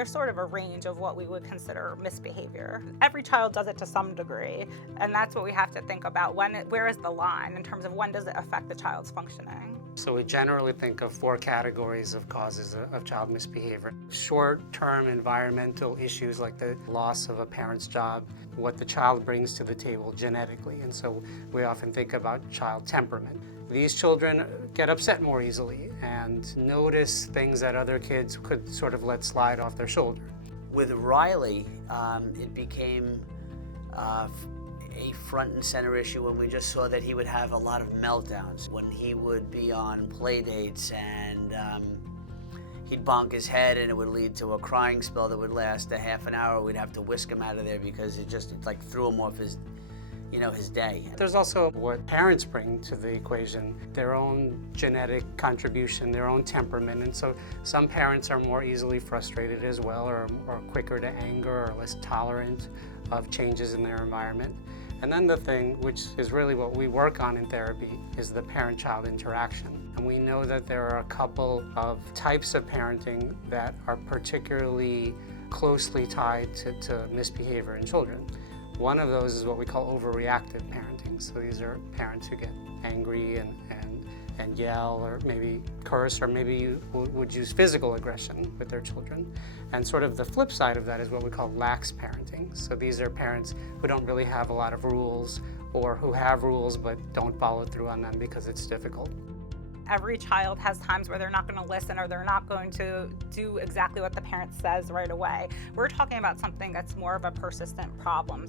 there's sort of a range of what we would consider misbehavior. Every child does it to some degree, and that's what we have to think about. Where is the line in terms of when does it affect the child's functioning? So we generally think of 4 categories of causes of child misbehavior. Short-term environmental issues like the loss of a parent's job, what the child brings to the table genetically, and so we often think about child temperament. These children get upset more easily and notice things that other kids could sort of let slide off their shoulder. With Riley, it became a front and center issue when we just saw that he would have a lot of meltdowns. When he would be on play dates and he'd bonk his head and it would lead to a crying spell that would last a half an hour. We'd have to whisk him out of there because it like threw him off his day. There's also what parents bring to the equation, their own genetic contribution, their own temperament, and so some parents are more easily frustrated as well, or quicker to anger, or less tolerant of changes in their environment. And then the thing, which is really what we work on in therapy, is the parent-child interaction. And we know that there are a couple of types of parenting that are particularly closely tied to misbehavior in children. One of those is what we call overreactive parenting. So these are parents who get angry and yell, or maybe curse, or maybe you would use physical aggression with their children. And sort of the flip side of that is what we call lax parenting. So these are parents who don't really have a lot of rules, or who have rules but don't follow through on them because it's difficult. Every child has times where they're not going to listen, or they're not going to do exactly what the parent says right away. We're talking about something that's more of a persistent problem.